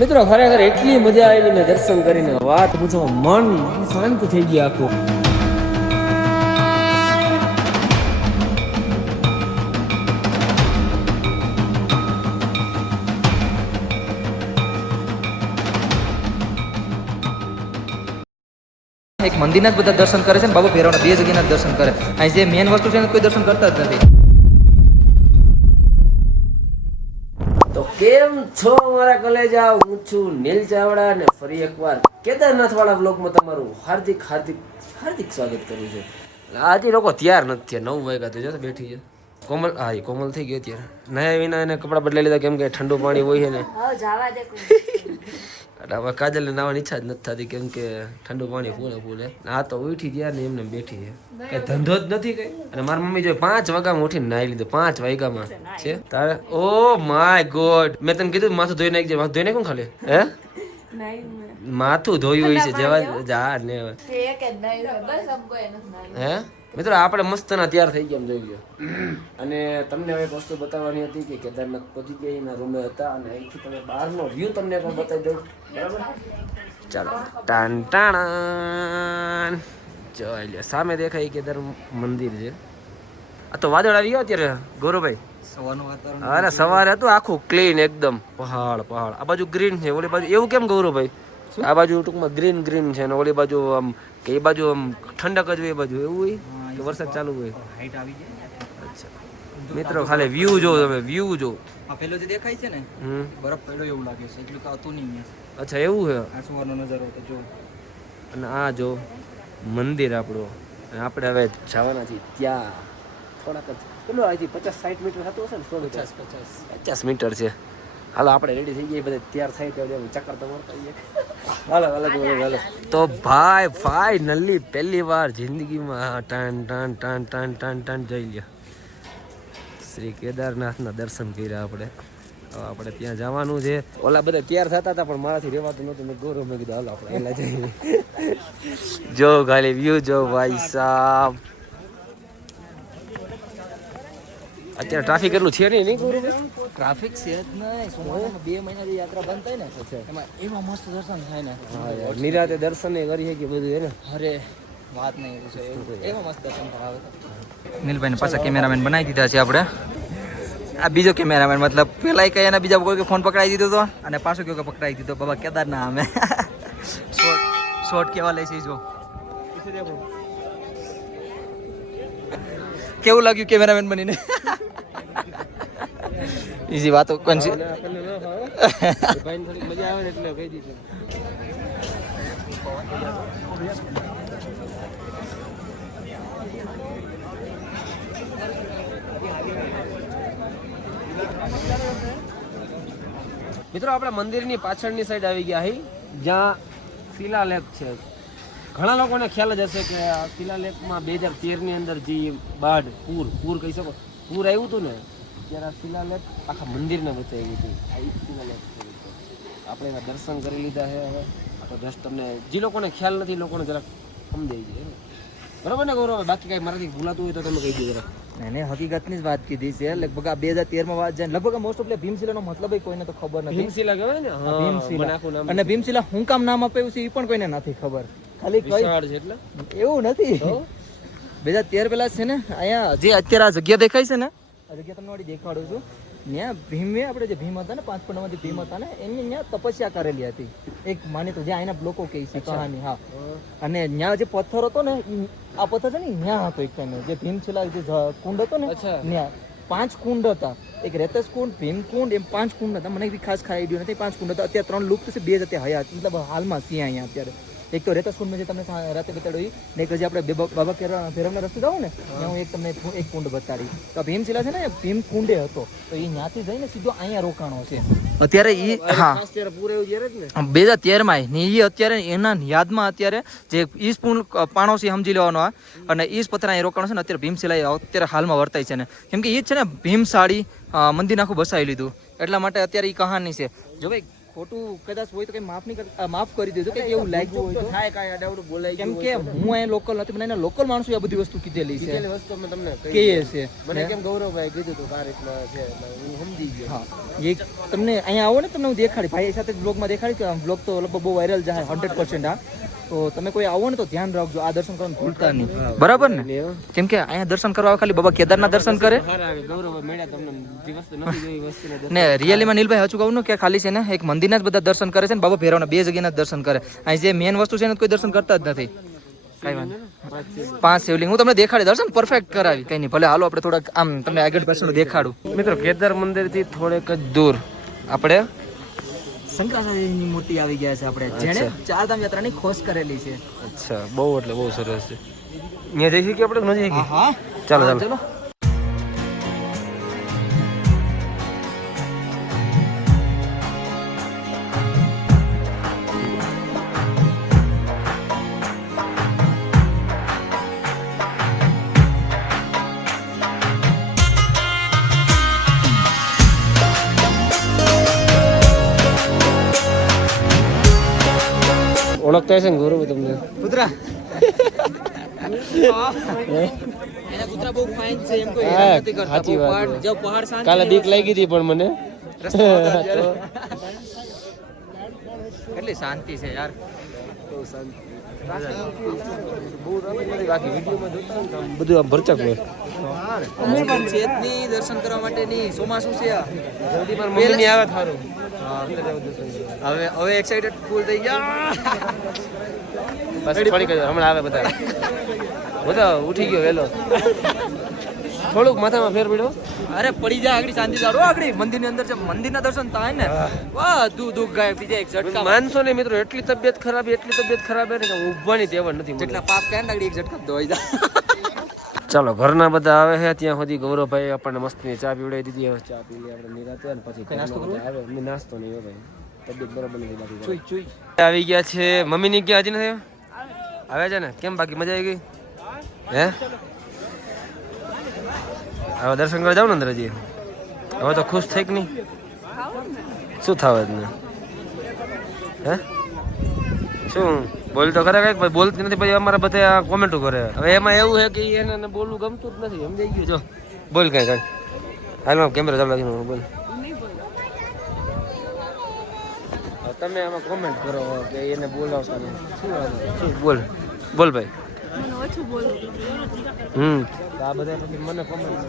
મિત્રો ખરેખર એટલી મજા આવી મેં દર્શન કરીને વાત પૂછો મન શાંત થઈ ગયું આખું. એક મંદિરના જ બધા દર્શન કરે છે ને બાબા ભૈરવના બે જગ્યાના દર્શન કરે. અહીં જે મેન વસ્તુ છે ને કોઈ દર્શન કરતા જ નથી. તો કેમ છો મારા કલેજા, હું છું નીલ ચાવડા અને ફરી એકવાર કેદારનાથ વાળા બ્લોગમાં તમારું હાર્દિક હાર્દિક હાર્દિક સ્વાગત કરું છું. આજે લોકો તૈયાર નથી થયા, 9 વાગ્યા તો જશે બેઠી છે. કોમલ, હા એ કોમલ થઈ ગયો ત્યારે નયા વિના એને કપડાં બદલાઈ લીધા કેમ કે ઠંડુ પાણી હોય છે ને. એટલે હવે કાજલને નાવાની ઈચ્છા જ નથી થતી કેમ કે ઠંડુ પાણી ફૂલે. આ તો ઉઠી ગયા ને એમને બેઠી છે, કઈ ધંધો જ નથી કઈ. અને મારી મમ્મી જો 5 વાગ્યામાં ઉઠીને નાઈ લીધું. 5 વાગ્યામાં છે તારે. ઓ માય ગોડ, મેં તને કીધું માથું ધોઈ નાખજે. માથું ધોઈ નાખું ખાલી હે માથું ધોયું હોય છે જેવા જા ને હે. મિત્રો આપણે મસ્ત ના તૈયાર થઈ ગયા જોઈ લો. અને તમને હવે એક વસ્તુ બતાવવાની હતી કે કેદારનાથ પહોંચી ગયા એના રૂમે હતા અને અહીંથી તમે બહારનો વ્યૂ તમને પણ બતાવી દઉં, બરાબર? ચાલો ટાણ ટાણ જોઈ લે, સામે દેખાય કેદાર મંદિર છે. આ તો વાદળ આવી ગયો અત્યારે ગૌરવભાઈ. સવારનું વાતાવરણ અરે સવારે હતું આખું ક્લીન એકદમ, પહાડ પહાડ. આ બાજુ ગ્રીન છે, ઓલી બાજુ એવું કેમ ગૌરવભાઈ? આ બાજુ ટૂંકમાં ગ્રીન ગ્રીન છે ને ઓલી બાજુ આમ કે એ બાજુ આમ ઠંડક જ હોય એ બાજુ, એવું હોય કે વરસાદ ચાલુ હોય? હાઈટ આવી જાય. અચ્છા મિત્રો ખાલી વ્યૂ જો, તમે વ્યૂ જો. આ પેલો જે દેખાય છે ને બરફ પડ્યો એવું લાગે છે, એટલું તો હતું નહીં. અચ્છા એવું છે. આ સવારનો નજારો તો જો. અને આ જો મંદિર આપણું. અને આપણે હવે જવાના છીએ ત્યાં થોડાક જ કેટલું અહીંથી 50-60 મીટર થતું હશે ને? 50 મીટર છે. હાલો આપણે રેડી થઈ ગયા, બધા તૈયાર થાય ત્યારે ચક્કર તો મારતા આવીએ. હાલો અલગ હાલો. તો ભાઈ ફાઇનલી પહેલી વાર જિંદગીમાં ટાન ટાન ટાન ટાન ટાન ટાન જઈ લ્યો. શ્રી કેદારનાથના દર્શન કર્યા આપણે. હવે આપણે ત્યાં જવાનું છે. ઓલા બધા તૈયાર થતા હતા પણ મારાથી રહેવાતું નહોતું. મેં ગૌરવ મેં કીધું હાલો આપણે એલા જઈએ. જો ખાલી વ્યૂ જો ભાઈ સાહેબ. અત્યારે ટ્રાફિક એટલું છે નહીં ગૌરવભાઈ? ટ્રાફિક છે જ નહીં. સોમવારમાં 2 મહિનાથી યાત્રા બંધ થાય ને એમાં એવા મસ્ત દર્શન થાય ને. હા યાર, નિરાતે દર્શન કરી શકીએ બધું હે ને. અરે વાત નહીં એવું છે, એવા મસ્ત દર્શન થાય. નીલભાઈને પાછા કેમેરામેન બનાવી દીધા છે આપણે. આ બીજો કેમેરામેન, મતલબ પેલા કઈ એના બીજા કોઈ ફોન પકડાઈ દીધો હતો અને પાછો કયો કે પકડાઈ દીધો. બાબા કેદારના અમે શોર્ટ કેવા લે છે જો. કેવું લાગ્યું કેમેરામેન બનીને? ઈઝી વાતો કોણ છે? મજા આવે ને એટલે કહી દીધું. મિત્રો આપણે મંદિરની પાછળની સાઈડ આવી ગયા હી, જ્યાં શિલાલેખ છે. ઘણા લોકોને ખ્યાલ જ હશે કે આ શિલાલેખમાં 2013ની અંદર જે બાઢ પૂર કહી શકો, પૂર આવ્યું હતું ને ત્યારે આ શિલાલેખ આખા મંદિરને બચાવ્યું હતું. આ એક શિલાલેખ છે. આપણે એના દર્શન કરી લીધા છે. હવે આ તો જસ્ટ તમને જે લોકોને ખ્યાલ નથી લોકોને જરાક સમજાઈ જાય બરાબર ને ગૌરવ? બાકી કાંઈ મારાથી ભૂલાતું હોય તો તમે કહી દો જરાક. એને હકીકતની જ વાત કીધી છે. લગભગ આ 2013માં વાત જાય. લગભગ મોસ્ટ ઓફ ભીમશિલાનો મતલબ કોઈને તો ખબર નથી. ભીમશિલા કહેવાય ને? હા, ભીમશિલા. અને ભીમશિલા હું કામ નામ આપ્યું છે એ પણ કોઈને નથી ખબર. ખાલી વિશાળ છે એટલે એવું નથી. 2013 પેલા છે ને અહીંયા જે અત્યારે આ જગ્યા દેખાય છે ને, આ જગ્યા તમને વાળી દેખાડું છું. ત્યાં ભીમે આપણે જે ભીમ હતા ને 5 પંડમાંથી ભીમ હતા ને એની ત્યાં તપસ્યા કરેલી હતી એક માનીતું, જે અહીંના લોકો કહે છે કહાની. હા, અને ત્યાં જે પથ્થર હતો ને આ પથ્થર છે ને ત્યાં હતો એક ટાઈમે જે ભીમશિલા જે કુંડ હતો ને ત્યાં 5 કુંડ હતા. એક રેતસ કુંડ, ભીમ કુંડ, એમ 5 કુંડ હતા. મને બી ખાસ આઈડિયા નથી. 5 કુંડ હતા. અત્યારે 3 લુપ્ત છે, 2 જ અત્યારે હયાત, મતલબ હાલમાં છે અહીંયા અત્યારે. એક તો રેતસ કુંડમાં જે તમને રાતે બતાડ્યું ને, એક જે આપણે બાબા ભૈરવના રસ્તે જાવ ને ત્યાં હું એક તમને એક કુંડ બતાડી. તો ભીમશિલા છે ને ભીમ કુંડે હતો, તો એ ત્યાંથી જઈને સીધો અહીંયા રોકાણો છે અત્યારે. એ હા 2013માં ને એ અત્યારે એના યાદમાં અત્યારે જે ઈસ પુલ પાણો છે સમજી લેવાનો. અને ઈસ પથ્થર અહીં રોકાણો છે ને અત્યારે ભીમશિલા અત્યારે હાલમાં વર્તાય છે ને, કેમ કે એ જ છે ને ભીમશાળી મંદિર આખું બસાવી લીધું એટલા માટે અત્યારે એ કહાની છે. જો ભાઈ ખોટું કદાચ હોય તો કઈ માફ કરી દેજો કે એવું લાગ્યું હોય તો થાય કાંઈ આડાવડું બોલાય કેમ કે હું અહીંયા લોકલ નથી, મને એના લોકલ માણસો આ બધી વસ્તુ કીધેલી છે, વસ્તુ અમે તમને કહીએ છે. મને કેમ ગૌરવભાઈ કીધું હતું આ રીતના છે એટલે હું સમજી ગયો. હા, એ તમને અહીંયા આવો ને તમને હું દેખાડી, ભાઈ સાથે બ્લોગમાં દેખાડી કે બ્લોગ તો લગભગ બહુ વાયરલ જાય 100%. હા, તો તમે કોઈ આવો ને તો ધ્યાન રાખજો, આ દર્શન કરવાનું ભૂલતા નહીં, બરાબર ને? કેમ કે અહીંયા દર્શન કરવા આવે ખાલી બાબા કેદારના દર્શન કરે ને. રિયલીમાં નીલભાઈ હજુ કહું કે ખાલી છે ને એક મંદિરના જ બધા દર્શન કરે છે ને બાબા ભેરવના 2 જગ્યાના જ દર્શન કરે. અહીં જે મેન વસ્તુ છે ને કોઈ દર્શન કરતા જ નથી. કઈ વાંધો 5 શિવલિંગ હું તમને દેખાડી, દર્શન પરફેક્ટ કરાવી, કઈ નહીં. ભલે હાલો આપણે થોડાક આમ તમને આગળ પાછળ દેખાડું. મિત્રો કેદાર મંદિરથી થોડેક જ દૂર આપણે શંકરાચાર્યની મૂર્તિ આવી ગયા છે આપણે, જેણે ચારધામ યાત્રાની ખોજ કરેલી છે. અચ્છા, બહુ એટલે બહુ સરસ છે. અહીંયા જઈ શકીએ આપણે નજીક? હા, ચાલો ચાલો. ઓળખતા હશે ને ગૌરવ તમને? કૂતરા એના કૂતરા બહુ ફાઇન છે, એમ કોઈ હા, નથી કરતા. સાચી વાત પહાડ છે. જો પહાડ શાંત કાલે છે, બીક લાગી હતી પણ મને કેટલી શાંતિ છે યાર. બધું આમ ભરચક હોય. અમે પણ ચેતની દર્શન કરવા માટેની ચોમાસું છે આ. મમ્મીની આવે થારું. હવે એક્સાઇટેડ ફૂલ થઈ ગયા. બસ થોડીક જ હમણાં આવે બધા. બધા ઉઠી ગયો વહેલો. થોડુંક માથામાં ફેર પડ્યો. અરે પડી જાય આગળ શાંતિ જાડો આગળ મંદિરની અંદર છે, મંદિરના દર્શન થાય ને વાહ દુઃખ ગાયબ થઈ જાય એક ઝટકા. માનશો ને મિત્રો, એટલી તબિયત ખરાબ ને કે ઊભવાની તેવડ નથી. જેટલા પાપ કરે ને આગળ એક ઝટકા ધોઈ જાય. ચાલો, ઘરના બધા આવે છે ત્યાં સુધી ગૌરવભાઈ આપણને મસ્તીની ચા પીવડાવી દીધી. હવે ચા પી લે આપણે નિરાતે ને પછી નાસ્તો આવે. મેં નાસ્તો નહીં હો ભાઈ, તબિયત બરાબર નથી બાકી. આવી ગયા છે મમ્મીની, ક્યાં હજી નથી આવ્યા છે ને? કેમ બાકી મજા આવી ગઈ? હે હવે દર્શન કરવા જાવ ને અંદર હજી? હવે તો ખુશ થઈ કે નહીં? શું થાવ જ ને? હે શું બોલ તો ખરા કઈક? બોલતી નથી પછી અમારા બધા કોમેન્ટો કરે. હવે એમાં એવું છે કે એને બોલવું ગમતું જ નથી. સમજાઈ ગયું? જો બોલ કઈ કઈ હાલમાં કેમેરા ચાલુ રાખીને બોલ. તમે આમાં કોમેન્ટ કરો કે એને બોલાવતા નહીં. શું બોલ બોલ ભાઈ. આ બધા પછી મને કોમેન્ટ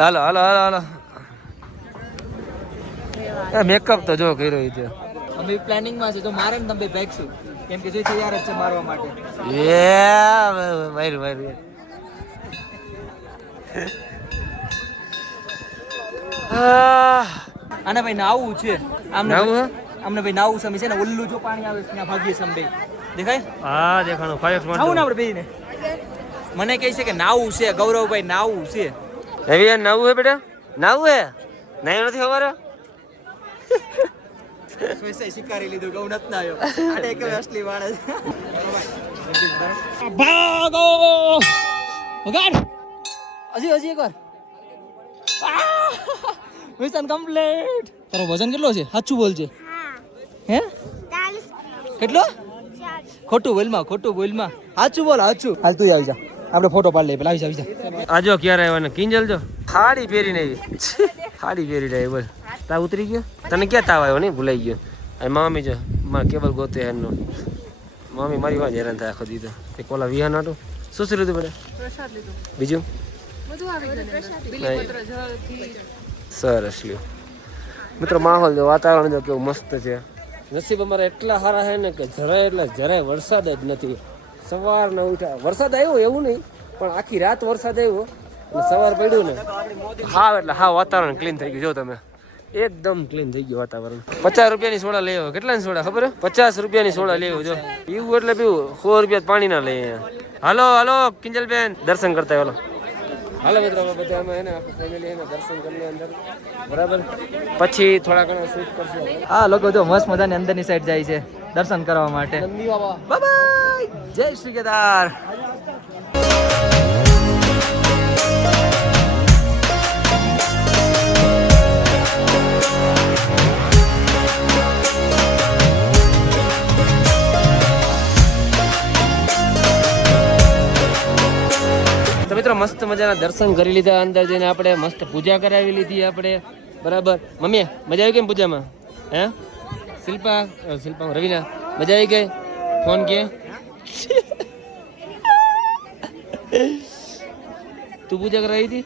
હાલો હાલો હાલો હાલો. મેકઅપ તો જો કર્યો છે. અમે પ્લાનિંગ માં છે તો મારે ને તમે ભાગશું, કેમ કે જે તૈયાર જ છે મારવા માટે. માર્યું માર્યું. આને ભાઈ નાવું છે, આમને નાવું હે? આમને ભાઈ નાવું સમી છે ને, ઓલ્લું જો પાણી આવે ત્યાં ભાગીએ સમ બે. દેખાય? હા દેખાણું. નાવું ને આપણે બેયને. મને કહે છે કે નાવું છે ગૌરવભાઈ, નાવું છે. એવી નાવું હે બેટા? નાવું હે? નાયું નથી ખબર? શિકારી લીધું ગૌ નથી નાયો. આને એક અસલી માણસ. ભાગો વગાડ હજી હજી એકવાર. Mission complete. તારો વજન કેટલો છે? સાચું બોલજે. હે કેટલો? ખોટું બોલમાં, ખોટું બોલમાં. સાચું બોલ, સાચું. હાલ તું આવી જા, આપણે ફોટો પાડી લઈએ. પેલા આવી જા. આજો ક્યારે આવ્યા ને કિંજલ જો ખાડી પહેરીને આવી. ખાડી પહેરીને આવી. બોલ તાવ ઉતરી ગયો? તને ક્યાં તાવ આવ્યો? નહીં ભૂલાઈ ગયો. અને મામી જો મારા કેબલ ગોતે એનો. મમ્મી મારી વાત હેરાન થાય આખો દીધો. તે કોલા વિહાન હતું. શું શું લીધું બેટા? બીજું સરસ લ્યો. મિત્રો માહોલ જો, વાતાવરણ જો કેવું મસ્ત છે. નસીબ અમારા એટલા સારા છે ને કે જરાય વરસાદ જ નથી. સવારના ઉઠ્યા વરસાદ આવ્યો એવું નહીં, પણ આખી રાત વરસાદ આવ્યો અને સવાર પડ્યું ને હા એટલે હા વાતાવરણ ક્લીન થઈ ગયું. જો તમે એકદમ ક્લીન થઈ ગયું વાતાવરણ. 50 રૂપિયાની સોડા લઈ આવ્યો. કેટલાની સોડા ખબર? 50 રૂપિયાની સોડા લઈ આવ્યો. જો પીવું એટલે પીવું. 100 રૂપિયા પાણી ના લઈએ. હાલો હાલો કિંજલબેન દર્શન કરતા હાલો. હાલો મિત્રો બધા અમે એને આખું ફેમિલી એને દર્શન કરી અંદર બરાબર. પછી થોડા ઘણા શૂટ કરશું. હા લોકો જો મસ્ત મજાની અંદરની સાઈડ જાય છે દર્શન કરવા માટે. Bye bye. જય શ્રી કેદાર. મિત્રો મસ્ત મજાના દર્શન કરી લીધા. અંદર જઈને આપણે મસ્ત પૂજા કરાવી લીધી આપણે, બરાબર. મમ્મી મજા આવી ગઈ પૂજામાં? હે શિલ્પા રવિના મજા આવી ગઈ? ફોન કે તું પૂજા કરાવી હતી?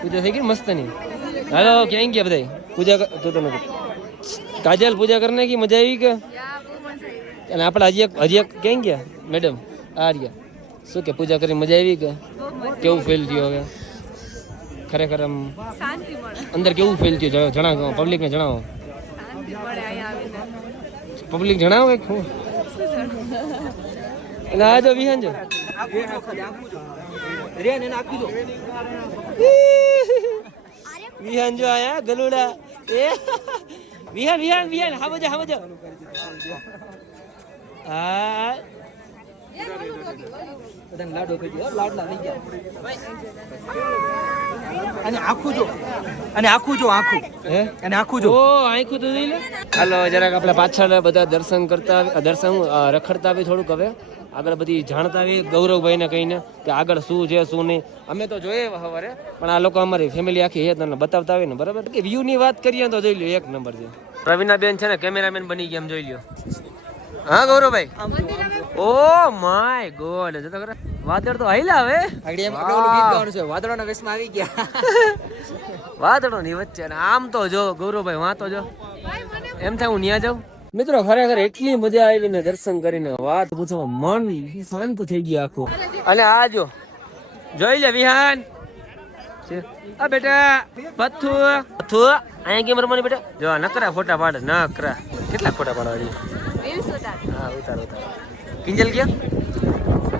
પૂજા થઈ ગઈ મસ્ત ની? હાલો ક્યાં ગયા બધા પૂજા? તો તમે કાજલ પૂજા કરીને કી મજા આવી કે? અને આપણે હજી એક ક્યાં ગયા મેડમ? આ રહ્યા. શું કે પૂજા કરી મજા આવી કે? કેવું ફીલ થયું હવે ખરેખર? આમ અંદર કેવું ફીલ થયું જણાવો, પબ્લિકને જણાવો. પબ્લિક જણાવો એક હું અને આ જો વિહાન જો વિહાન જો આયા ગલુડા એ વિહાન વિહાન વિહાન હા મજા હા લાડો કરી દો, લાડલા લઈ ગયા. અને આખું જો હે અને આખું જો ઓ આખું તો જોઈ લે. હાલો જરાક આપણે પાછળ બધા દર્શન રખડતા આવી થોડુંક. હવે આગળ બધી જાણતા આવી ગૌરવભાઈને કહીને કે આગળ શું છે શું નહીં. અમે તો જોઈએ સવારે, પણ આ લોકો અમારી ફેમિલી આખી એ તમને બતાવતા હોય ને, બરાબર. કે વ્યૂ ની વાત કરીએ તો જોઈ લો એક નંબર છે. રવિના બેન છે ને કેમેરામેન બની ગયા, એમ જોઈ લ્યો. હા ગૌરવભાઈ, ઓ માય ગોડ, જો તો ખરા વાદળ તો હાઈલા હવે. આગળ એમ આપણે ઓલું ગીત ગાવાનું છે, વાદળોના વેશમાં આવી ગયા. વાદળો ની વચ્ચે. અને આમ તો જો ગૌરવભાઈ વાં તો જો એમ થાય હું ન્યા જાઉં. મિત્રો ખરેખર એટલી મજા આવી ને દર્શન કરીને વાત પૂછો, મન શાંત થઈ ગયું આખું. અને આ જો જોઈ લે વિહાન આ બેટા પથ્થુ અહીંયા કેમ રમવાની બેટા? જો નકરા ફોટા પાડે, નકરા. કેટલા ફોટા પાડવા છે? હા ઉતાર. કિંજલ ગયા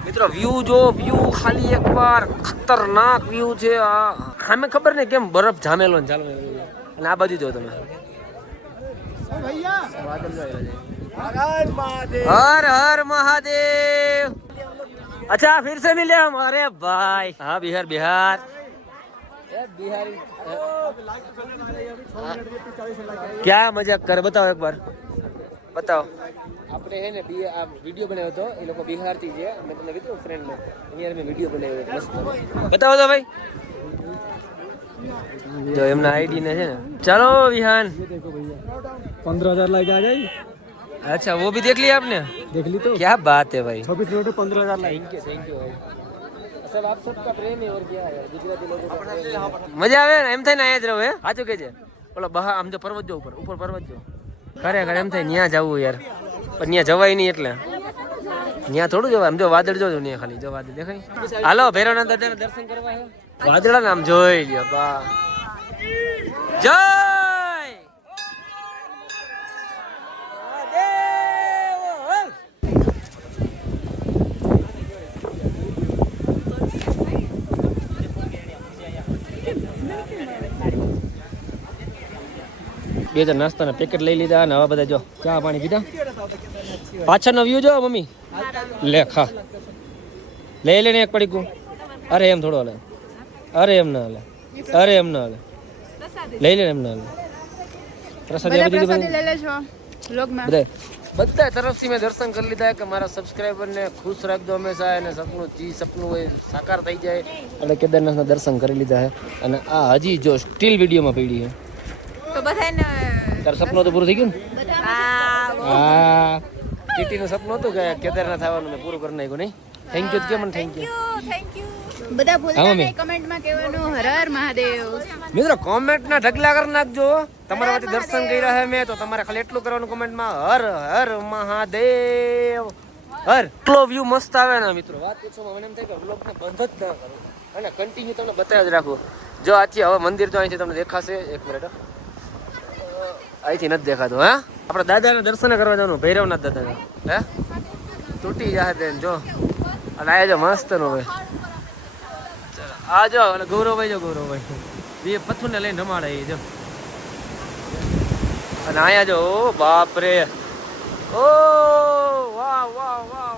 મિત્રો. વ્યૂ જો, વ્યૂ ખાલી એકવાર ખતરનાક વ્યૂ છે. સામે ખબર ને કેમ બરફ જામેલો ને ચાલુ. અને આ બાજુ જો તમે, हर हर महादेव. अच्छा फिर से मिले हम. अरे भाई हाँ बिहार बिहार क्या मजाक कर, बताओ एक बार बताओ. આપણે હે ને આ વિડિયો બનાવ્યો હતો, એ લોકો બિહાર થી છે. મેં તમને કીધું ફ્રેન્ડ ને અહીંયા મેં વિડિયો બનાવ્યો મસ્ત. બતાવો તો ભાઈ, जो एमना आईडी ने है ना. चलो विहान 15,000 लाइक आ गई. अच्छा वो भी देख लिया आपने? देख ली तो क्या बात है भाई. 26 मिनट में 15,000 लाइक. थैंक यू भाई. सब आप सबका प्रेम है और क्या है गुजराती लोगों का. मजा आवे ને એમ થાય ને આયા જ રહો. હે સાચું કે છે ઓલો બહા આમ જો પર્વત જો ઉપર પર્વત જો ખરેખર એમ થાય ન્યા જવું યાર, પણ ન્યા જવાય નહીં. એટલે ન્યા થોડું જવાય. આમ જો વાદળ જોજો ન્યા, ખાલી જો વાદળ દેખાય. હાલો ભૈરવનાથ દાદાના દર્શન કરવા હે. વાદળા નામ જોઈ લ્યો. બા જય બે હજાર નાસ્તાના પેકેટ લઈ લીધા અને હવે બધા જો ચા પાણી પીધા. પાછળનો વ્યૂ જો મમ્મી, લે ખા લઈ લે ને એક પડીકું. અરે એમ થોડો હાલે, અરે એમ ના હાલે, અરે એમ ના હાલે, લઈ લે એમ ના હાલે. પ્રસાદી આપી દીધી બધા તરફથી. મેં દર્શન કરી લીધા કે મારા સબસ્ક્રાઈબરને ખુશ રાખજો હંમેશા, અને સપનું હોય સાકાર થઈ જાય. એટલે કેદારનાથના દર્શન કરી લીધા છે. અને આ હજી જો સ્ટીલ વિડીયોમાં પડી છે. તો બધાને તારું સપનું તો પૂરું થઈ ગયું ને? હા ટીટીનું સપનું હતું કે કેદારનાથ આવવાનું, મેં પૂરું કરી નાખ્યું. નહીં થેન્ક યુ કે મને થેન્ક યુ બધા ભૂલતા નહીં કમેન્ટમાં કહેવાનું હર હર મહાદેવ. મિત્રો કોમેન્ટના ઢગલા કરી નાખજો. તમારા વચ્ચે દર્શન કર્યા છે મેં, તો તમારે ખાલી એટલું કરવાનું કોમેન્ટમાં હર હર મહાદેવ હર. એટલો વ્યૂ મસ્ત આવે ને મિત્રો, વાત પૂછવામાં મને એમ થાય કે વ્લોગને બંધ જ ના કરું અને કન્ટિન્યુ તમને બતાવી જ રાખું. જો આથી હવે મંદિર તો અહીંથી તમને દેખાશે. એક મિનિટ, અહીંથી નથી દેખાતું. હા આપણે દાદાના દર્શન કરવા જવાનું, ભૈરવનાથ દાદાના. હે તૂટી જાય બેન જો. અને આ જો મસ્ત નો ભાઈ. આ જો ગૌરવભાઈ જો, ગૌરવભાઈ બે પથ્થુને લઈને રમાડે એ જો. અને અહીંયા જો ઓ બાપ રે, ઓ વાહ વાહ વાહ.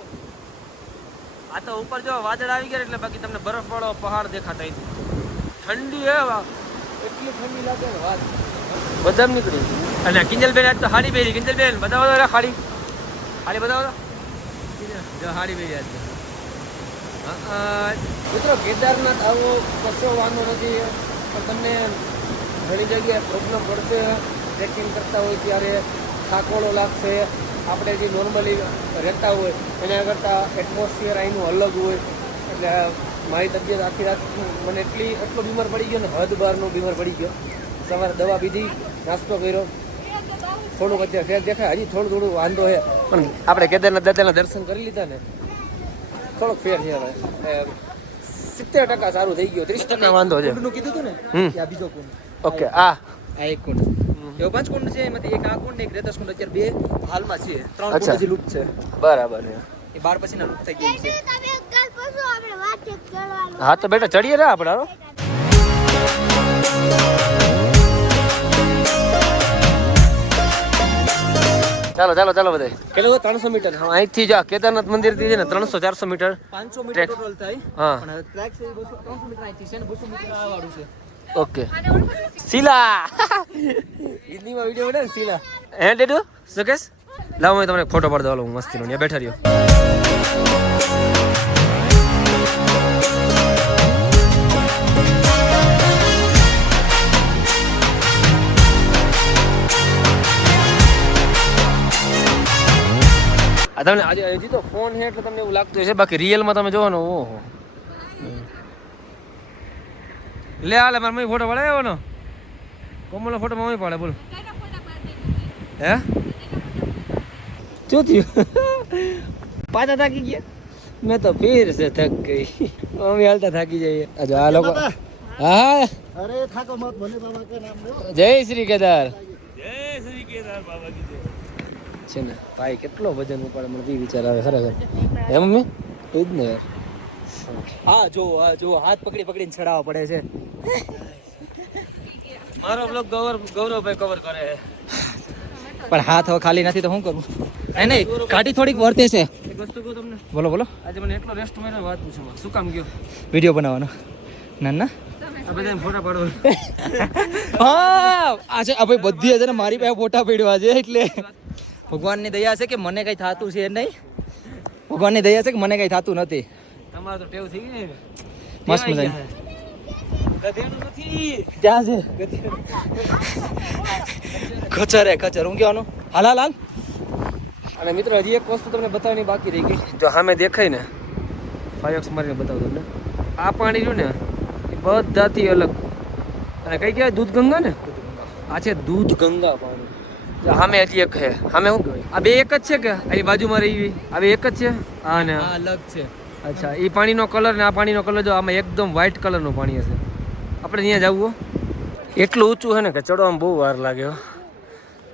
આ તો ઉપર જો વાદળ આવી ગયા એટલે બાકી તમને બરફ વાળો પહાડ દેખાતા. ઠંડી હે, એટલી ઠંડી લાગે ને વાત બધા નીકળી. અને કિંજલબેન આજ તો હાડી પહેરી. કિંજલબેન બતાવો તો હાડી, હાડી બતાવો તો જો હાડી પહેરી આજ. મિત્રો કેદારનાથ આવો કશો વાંધો નથી, પણ તમને ઘણી જગ્યાએ પ્રોબ્લેમ પડશે. ટ્રેકિંગ કરતા હોય ત્યારે થાકોડો લાગશે. આપણે જે નોર્મલી રહેતા હોય એના કરતાં એટમોસ્ફિયર અહીંનું અલગ હોય. એટલે મારી તબિયત આખી રાત મને એટલો બીમાર પડી ગયો ને, હદ બહારનો બીમાર પડી ગયો. સવારે દવા પીધી, નાસ્તો કર્યો, થોડુંક અત્યારે ફેર દેખાય. હજી થોડું વાંધો છે, પણ આપણે કેદારનાથ દાદાના દર્શન કરી લીધા ને, થોડોક ફેર છે. હવે 70% સારું થઈ ગયું, 30% વાંધો છે. કુંડનું કીધું હતું ને કે આ બીજો કુંડ. ઓકે, આ એક કુંડ, એવો 5 કુંડ છે. એમાંથી એક આ કુંડ ને એક રેતસ કુંડ અત્યારે 2 હાલમાં છે. 3 કુંડ હજી લુપ્ત છે. બરાબર છે. એ 12 પછીના લુપ્ત થઈ ગઈ છે. હા તો બેટા ચડીએ રે આપણે. હાલો ચાલો બધા. કેટલું 300 મીટર અહીંથી જા કેદારનાથ મંદિર થી છે ને 300-400 મીટર, 500 મીટર ટોટલ થાય. હા, પણ ટ્રેક છે 300 મીટર અહીંથી છે ને 200 મીટર આ વાળું છે. ઓકે. શીલા હિન્દીમાં વિડિયો બનાવ શીલા. હે ડેડુ સુકેશ લાવો, મેં તમને ફોટો પાડી દઉં. હું મસ્તીનો ત્યાં બેઠા રહ્યો. આ તમને આજે હજી તો ફોન છે એટલે તમને એવું લાગતું હશે, બાકી રિયલમાં તમે જોવો ને, ઓહો લે આલે મારા મમ્મી ફોટો પાડે ને, કોમલનો ફોટો મમ્મી પાડે. બોલો હે શું થયું? પાછા થાકી ગયા? મેં તો ફીર છે થક ગઈ. મમ્મી હાલતા થાકી જઈએ. આ લોકો હા, અરે થાકો મત ભલે બાબા કે નામ લો. જય શ્રી કેદાર. જય શ્રી કેદાર બાબા કી જય. છે ને ભાઈ કેટલો વજન ઉપાડે, મને બી વિચાર આવે ખરેખર. હે મમ્મી? એ જ ને યાર. હા જો હાથ પકડીને ચડાવવા પડે છે. મારો બ્લોગ ગૌરવભાઈ કવર કરે. પણ હાથ હવે ખાલી નથી તો શું કરું? નહીં કાઢી થોડીક વર્તે છે. એક વસ્તુ કહું તમને, બોલો આજે મને એટલો રેસ્ટ મળ્યો, વાત પૂછો. શું કામ ગયો? વિડીયો બનાવવાનો. ના આ બધા ફોટા પાડવા. હા આજે ભાઈ બધી છે ને મારી પાસે ફોટા પડ્યા છે. એટલે ભગવાનની દયા છે કે મને કઈ થતું છે નહીં. ભગવાનની દયા છે કે મને કઈ થતું નથી. તમારે તો ટેવ થઈ ગઈ ને. મસ્ત મજા. ગધેડું નથી. ક્યાં છે ખચર હું કહેવાનું. હાલ અને મિત્રો હજી એક વસ્તુ તમને બતાવવાની બાકી રહી ગઈ. જો સામે દેખાય ને 5x મારીને બતાવું તમને. આ પાણી રહ્યું ને એ બધાથી અલગ. અને કઈ કહેવાય? દૂધ ગંગા ને. આ છે દૂધ ગંગા પાણી. સામે હજી એક છે. સામે શું કહેવાય? આ બે એક જ છે કે આ બાજુમાં રહી? આ બે એક જ છે. હા ને આ અલગ છે. અચ્છા, એ પાણીનો કલર ને આ પાણીનો કલર જો આમાં એકદમ વ્હાઈટ કલરનું પાણી હશે. આપણે ત્યાં જવું એટલું ઊંચું છે ને કે ચડવામાં બહુ વાર લાગે.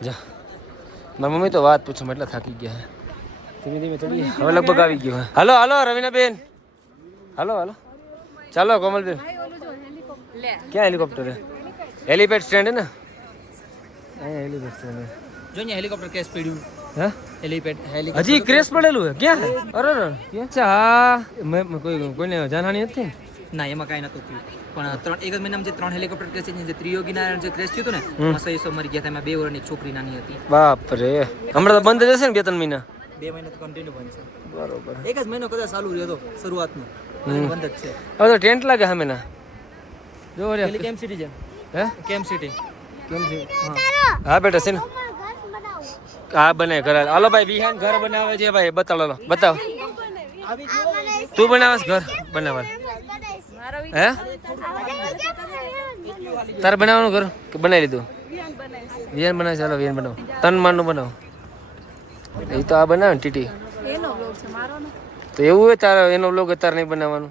જા મારી મમ્મી તો વાત પૂછો એટલે થાકી ગયા. ધીમે ચડીએ. હવે લગભગ આવી ગયો. હાલો રવીનાબેન, હાલો ચાલો કોમલબેન. ક્યાં હેલિકોપ્ટર હે? હેલિપેડ સ્ટેન્ડ હે ને? અહીંયા હેલિપેડ સ્ટેન્ડ હે. જો અહીંયા હેલિકોપ્ટર કેસ પડ્યું. હે હેલિપેડ હજી ક્રેશ પડેલું હે? ક્યાં? અરે અચ્છા હા, કોઈને જાનહાની નથી? ના એમાં કાંઈ નતું થયું. પણ એક જ મહિનામાં જે 3 હેલિકોપ્ટર ક્રેશ છે, જે ત્રિયોગીના જે ક્રેશ થયું હતું ને એમાં 600 મરી ગયા હતા. એમાં 2 વર્ષની છોકરી નાની હતી. બાપ રે, હમણાં તો બંધ જશે ને 2-3 મહિના. 2 મહિના તો કન્ટિન્યુ બંધ છે. બરોબર. એક જ મહિનો કદાચ ચાલુ રહ્યો હતો શરૂઆતનો, બંધ જ છે. હવે તો ટેન્ટ લાગે સામે ના. જો રે કેમ સિટી છે. હે કેમ સિટી. હા બેટા છે ને. હા બને ઘર. હાલો ભાઈ વિહાન ઘર બનાવે છે ભાઈ. બતાવ. તું બનાવસ ઘર બનાવવા? હે તારે બનાવવાનું ઘર કે બનાવી લીધું? વિહાન બનાવે. ચાલો વિહાન બનાવો. 3 માળનું બનાવો. એ તો આ બનાવે ને ટીટી. તો એવું હોય તારે એનો બ્લોગ અત્યારે નહીં બનાવવાનું?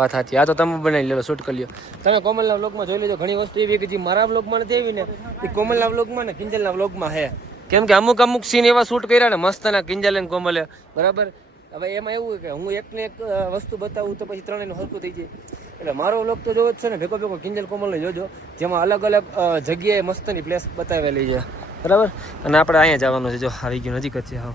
વાત સાચી. આ તો તમે બનાવી લો, શૂટ કરી લો. તમે કોમલના વ્લોગમાં જોઈ લેજો. ઘણી વસ્તુ એવી કે જે મારા વ્લોગમાં નથી આવી ને એ કોમલના વ્લોગમાં ને કિંજલના વ્લોગમાં હે. કેમ કે અમુક સીન એવા શૂટ કર્યા ને મસ્ત ના કિંજલ અને કોમલે. બરાબર. હવે એમાં એવું કે હું એકને એક વસ્તુ બતાવું તો પછી ત્રણેયનું હરખું થઈ જાય. એટલે મારો વ્લોગ તો જોવો જ છે ને, ભેગો કિંજલ કોમલને જોજો, જેમાં અલગ અલગ જગ્યાએ મસ્તની પ્લેસ બતાવેલી છે. બરાબર. અને આપણે અહીંયા જવાનું છે. જો આવી ગયું, નજીક જ છે. હા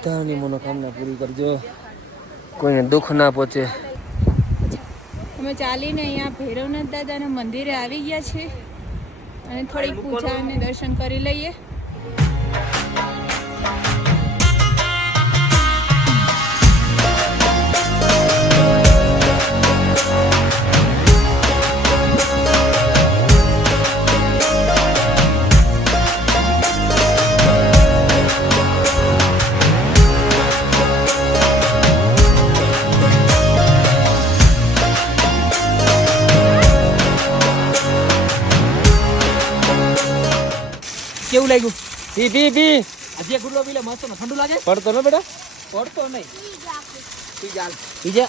બધાની મનોકામના પૂરી કરજો, કોઈને દુઃખ ના પહોંચે. અમે ચાલીને અહીંયા ભૈરવનાથ દાદાના મંદિરે આવી ગયા છીએ અને થોડી પૂજા અને દર્શન કરી લઈએ. કેવું લાગ્યું? પી પી પી. આજે ગુડલો પીલે મસ્ત ને ઠંડુ લાગે? પડતો ને બેટા? પડતો નહીં. પી જા. બીજા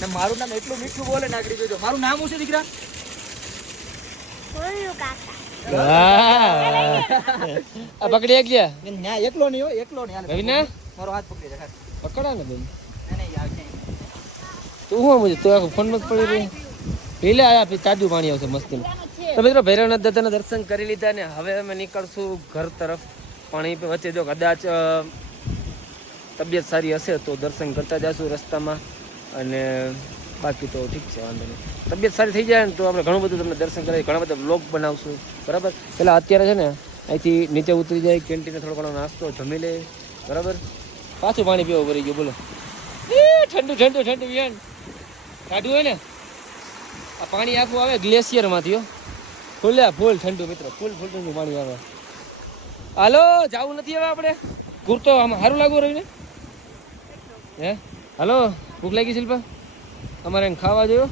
ને મારું નામ એટલું મીઠું બોલે ને આગળ જોજો. મારું નામ શું છે દીકરા? આ પકડી એક ગયા ન્યા એકલો નહીં હો, એકલો નહીં. હાલે. રવિના મારો હાથ પકડી રાખા. પકડા ને બેન. નહીં આવ નહીં. તું શું મુજે તું આખું ફોન માં પડી રહી. પેલે આયા પછી તાજું પાણી આવશે મસ્તી. તો મિત્રો ભૈરવનાથ દાદાના દર્શન કરી લીધા ને હવે અમે નીકળશું ઘર તરફ. પાણી વચ્ચે જો કદાચ તબિયત સારી હશે તો દર્શન કરતા જશું રસ્તામાં, અને બાકી તો ઠીક છે, વાંધો નહીં. તબિયત સારી થઈ જાય ને તો આપણે ઘણું બધું તમને દર્શન કરાવી, ઘણા બધા વ્લોગ બનાવશું, બરાબર. પેલા અત્યારે છે ને અહીંથી નીચે ઉતરી જાય, કેન્ટીને થોડો ઘણો નાસ્તો જમી લે, બરાબર. પાછું પાણી પીવું ભરી ગયું, બોલો. ઠંડુ ઠંડુ ઠંડુ વિયાન કાઢવું હોય ને આ પાણી આખું આવે ગ્લેશિયરમાંથી હો, ફૂલ્યા ફૂલ ઠંડુ મિત્રો, ફૂલ ફૂલ ઠંડુ પાણી આવે. હાલો જવું નથી હવે આપણે ઘૂરતો આમાં સારું લાગુ રહીને. હે હાલો ભૂખ લાગી શિલ્પા? અમારે એને ખાવા જોયું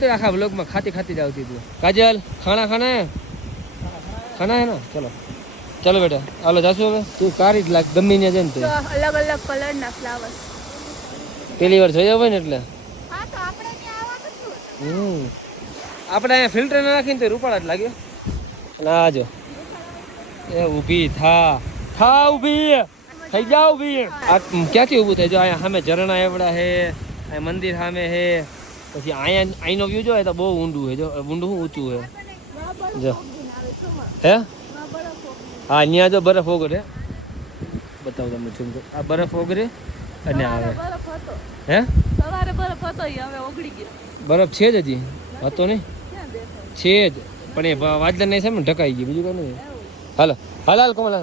તો આખા બ્લોગમાં ખાતી ખાતી જ આવતી હતી. કાજલ ખાના ખાના હે ના? ચલો ચલો બેટા હાલો જાશું હવે. તું કારી જ લાગ ગમી ને જાય ને તું. અલગ અલગ કલરના ફ્લાવર્સ. પેલી વાર જોયા હોય ને એટલે. હા તો આપણે ત્યાં આવવાનું શું? આપણે અહીંયા ફિલ્ટર નાખીને તો રૂપાળા જ લાગ્યો. અને આ જો એ ઊભી થા ઊભી થઈ જાવ ઊભી. આ ક્યાંથી ઊભું થાય? જો અહીંયા સામે ઝરણા એવડા હે, આ મંદિર સામે હે, પછી અહીંયા અહીંનો વ્યૂ જો તો બહુ ઊંડું છે. જો ઊંડું શું ઊંચું છે જો. હે હા અહીંયા જો બરફ ઓગળે, બતાવું તમને છું. આ બરફ ઓગળે અને આવે. હે સવારે બરફ હતો હવે ઓગળી ગયો. બરફ છે જ હજી, હતો નહીં છે જ, પણ એ વાદળ નહીં છે ને ઢકાઈ ગઈ, બીજું કંઈ નહીં. હાલો હાલ કમલ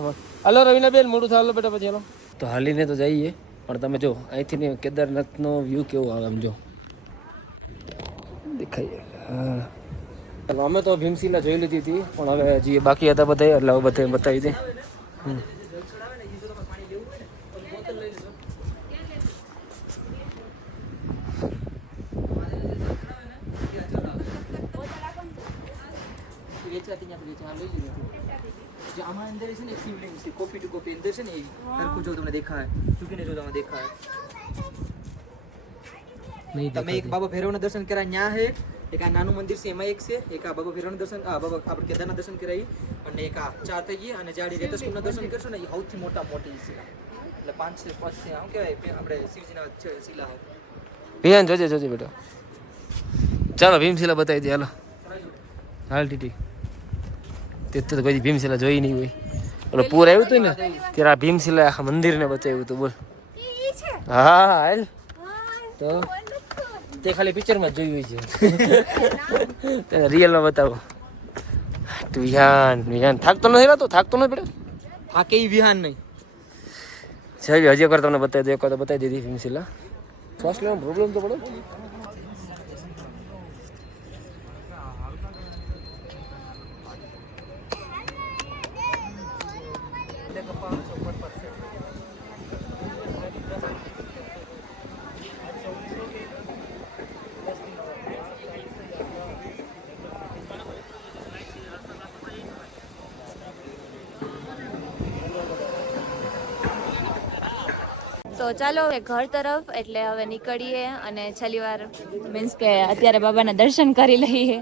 હાલો રવિના બેન મોડું થાય બેટા પછી. હાલો તો હાલીને તો જઈએ, પણ તમે જો અહીંથી કેદારનાથનો વ્યૂ કેવો આવે આમ જો દેખાય. હા ચાલો અમે તો ભીમશિલા જોઈ લીધી હતી, પણ હવે હજી બાકી હતા બધા, એટલે હવે બધા બતાવી દે. આમાં અંદર છે ને એક શિવલિંગ છે, કોપી ટુ કોપી અંદર છે ને, એ સરખું જો તમને દેખાય, ચૂકીને જો તમને દેખાય. તમે એક બાબા ભૈરવના દર્શન કર્યા ન્યા હે, એક આ નાનું મંદિર છે એમાં એક છે, એક આ બાબા ભૈરવના દર્શન, આ બાબા આપણે કેદારના દર્શન કરાવી, અને એક આ 4 થઈ ગયા. અને જાડી રેતસ્કુંડના દર્શન કરશો ને એ સૌથી મોટી શિલા, એટલે 5 છે શું કહેવાય આપણે શિવજીના શિલા હે. ભૈયા જોજે બેટા. ચાલો ભીમશિલા બતાવી દે. હાલો હાલ ટીટી. તે તો કોઈ ભીમશિલા જોઈ નહીં હોય. ઓલો પૂર આવ્યું હતું ને ત્યારે આ ભીમશિલા આખા મંદિરને બચાવ્યું હતું. બોલ. હા હાલ તો તે ખાલી પિક્ચરમાં જ જોયું છે, તેને રિયલમાં બતાવો. વિહાન થાકતો નથી રહેતો? થાકતો નથી બેટા? હા કે વિહાન નહીં સાહેબ. હજી એકવાર તમને બતાવી દો, એક વાર તો બતાવી દીધી ભીમશિલા. શ્વાસ લેવાનો પ્રોબ્લેમ તો પડે. તો ચાલો હવે ઘર તરફ એટલે હવે નીકળીએ અને છેલ્લી વાર મીન્સ કે અત્યારે બાબાના દર્શન કરી લઈએ.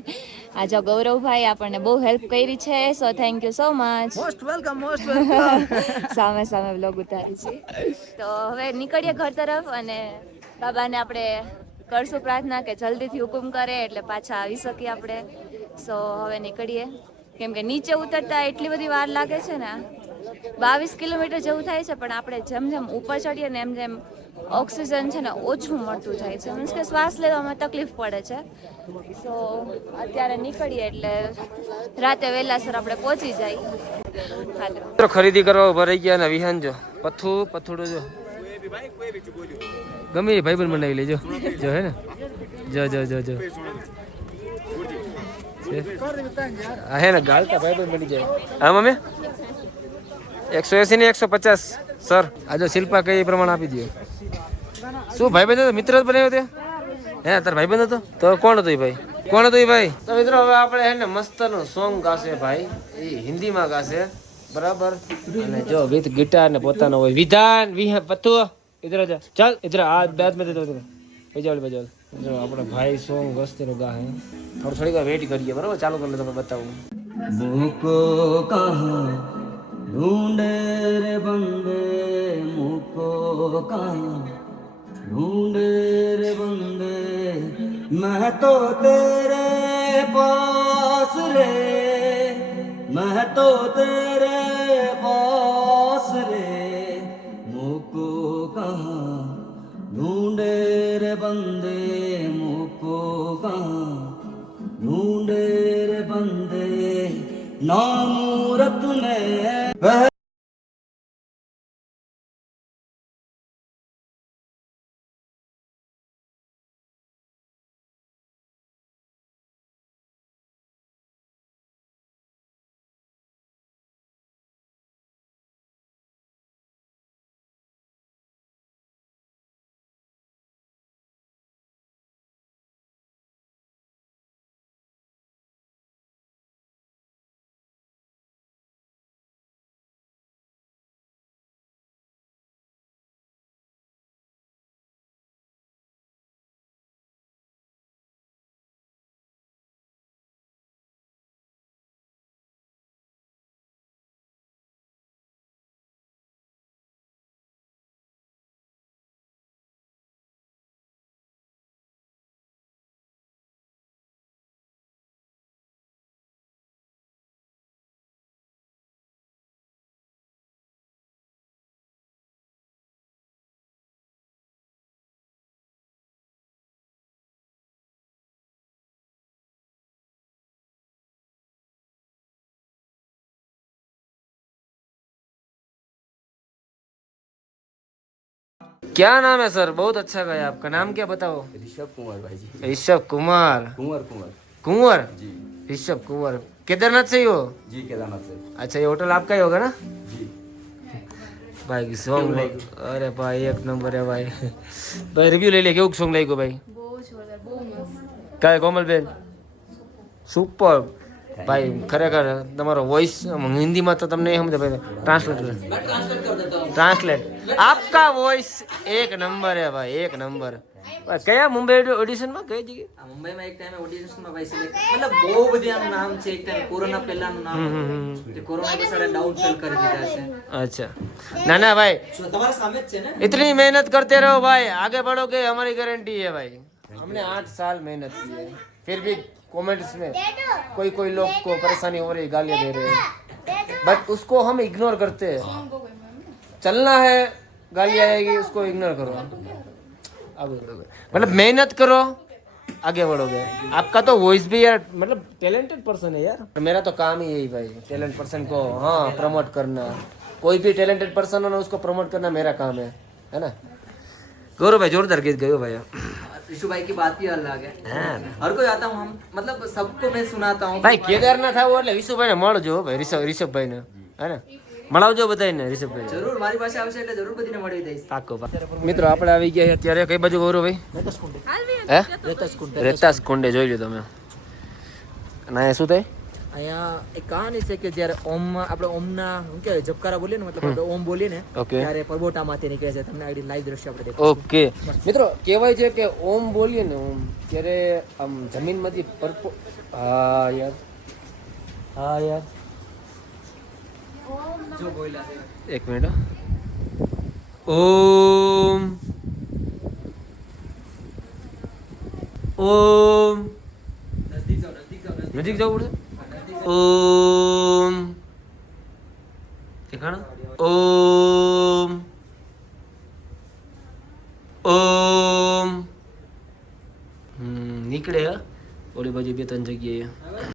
આ જો ગૌરવભાઈ આપણને બહુ હેલ્પ કરી છે, so thank you so much. Most welcome સામે વ્લોગ ઉતારી છે. તો હવે નીકળીએ ઘર તરફ અને બાબાને આપણે કરશું પ્રાર્થના કે જલ્દીથી હુકુમ કરે એટલે પાછા આવી શકીએ આપણે. સો હવે નીકળીએ. કેમ કે નીચે ઉતરતા એટલી બધી વાર લાગે છે ને, 22 કિલોમીટર જેવું થાય છે, પણ આપણે જેમ જેમ ઉપર ચડીએ ને એમ જેમ ઓક્સિજન છે ને ઓછું મળતું જાય છે, મીન્સ કે શ્વાસ લેવામાં તકલીફ પડે છે. સો અત્યારે નીકળીએ એટલે રાતે વહેલાસર આપણે પહોંચી જાય. હાલો મિત્રો ખરીદી કરવા ઉભા રહી ગયા ને વિહાન જો પથુડું જો ગમે એ ભાઈ બનાવી લેજો જો હે ને જો જો જો જો હે ને ગાલતા ભાઈ બની જાય. હા મમ્મી 180 ને 150 સર આ જો શિલ્પા કઈ એ પ્રમાણે આપી દો. શું ભાઈ બંધ મિત્ર જ બનાવ્યો તે હે તાર ભાઈ બંધ હતો તો કોણ હતો એ ભાઈ કોણ હતો એ ભાઈ? તો મિત્રો હવે આપણે હે ને મસ્ત નું સોંગ ગાશે ભાઈ, એ હિન્દીમાં ગાશે બરાબર, અને જો વિથ ગિટાર ને પોતાનો હોય વિધાન પત્તુ ઇધર જા ચાલ ઇધર આ બેટ में दे दो બજાવ બજાવ. જો આપણો ભાઈ સોંગ વસ્તી નું ગા હે, થોડી વાર વેઇટ કરીએ બરાબર, ચાલુ કરી લે તમને બતાવું. मुझको कहाँ ढूंढे रे बंदे, मुझको कहाँ ढूंढे रे बंदे, मैं तो तेरे पास रे, मैं तो तेरे पास रे, मुझको कहाँ ढूंढे रे बंदे, मुझको कहाँ ढूंढे रे बंदे, नामूरत में वह क्या नाम है सर? बहुत अच्छा गाया. आपका नाम क्या बताओ? ऋषभ कुमार भाई जी. ऋषभ कुमार. कुंवर कुंवर कुंवर जी. ऋषभ कुंवर केदारनाथ से ही हो? जी केदारनाथ से. अच्छा ये होटल आपका ही होगा ना जी. भाई की सॉन्ग? अरे भाई एक नंबर है भाई. भाई रिव्यू ले ले કેવું સોંગ લાગ્યું ભાઈ? કાય કોમલબેન સુપર ભાઈ, ખરેખર તમારો વોઇસ હિન્દીમાં તો તમને સમજે ભાઈ, ટ્રાન્સલેટ आपका वॉइस एक नंबर है भाई, एक नंबर. કયા મુંબઈ ઓડિશનમાં કઈ જગ્યાએ? મુંબઈમાં એક ટાઈમે ઓડિશનમાં ભાઈ સિલેક્ટ, મતલબ બહુ બધી આનું નામ છે. એક ટાઈમ કોરોના પહેલાનું નામ હતું, જે કોરોના પછી સાડા ડાઉન ફેલ કરી દીધા છે. अच्छा ना ना भाई, તમારા સામે જ છે ને. इतनी मेहनत करते रहो भाई, आगे बढ़ोगे हमारी गारंटी है भाई. हमने 8 साल मेहनत की है, फिर भी कमेंट्स में कोई कोई लोग को परेशानी हो रही, गालियां दे रहे हैं, बट उसको हम इग्नोर करते हैं. चलना है, गाली आएगी उसको इग्नोर करो, आगे बढ़ोगे. मतलब मेहनत करो आगे बढ़ोगे. आपका तो वॉइस भी यार मतलब टैलेंटेड पर्सन है यार. मेरा तो काम ही यही भाई, टैलेंट पर्सन को हाँ प्रमोट करना. कोई भी टैलेंटेड पर्सन हो ना, उसको प्रमोट करना मेरा काम है ना. गौरव भाई जोरदार गीत गयो भाई. ऋषु भाई की बात ही अलग है. हर कोई आता हूँ हम, मतलब सबको मैं सुनाता हूँ ભાઈ કેદારનાથ આવો એટલે વિશુભાઈને મળજો ભાઈ, ऋषभભાઈને હે ને મળાવજો બધાને ऋषभભાઈ. જરૂર મારી પાસે આવશે એટલે જરૂર બધીને મળી દઈશ. પાકો. મિત્રો આપણે આવી ગયા છે અત્યારે કઈ બાજુ ગૌરવભાઈ? હે રેતાસ કુંડે જોઈ લો તમે. અને અહીંયા શું થાય? અહીંયા એક કહાની છે કે જ્યારે ઓમ આપણે ઓમના શું કહેવાય જપકારા બોલીએ ને, મતલબ આપણે ઓમ બોલીએ ને Okay. ત્યારે પરબોટામાંથી નીકળે છે. તમને આઈડી લાઈવ દ્રશ્ય આપણે દેખાડશું. ઓકે મિત્રો કહેવાય છે કે ઓમ બોલીએ ને ઓમ ત્યારે આમ જમીનમાંથી પરપો હા યાર જો બોલ્યા છે. એક મિનિટ. ઓમ ઓમ નજીક જાઓ નજીક જાઓ નજીક જવું પડશે. ઓમ દેખાણ ઓમ ઓમ નીકળે ઓલી બાજુ 2-3 જગ્યાએ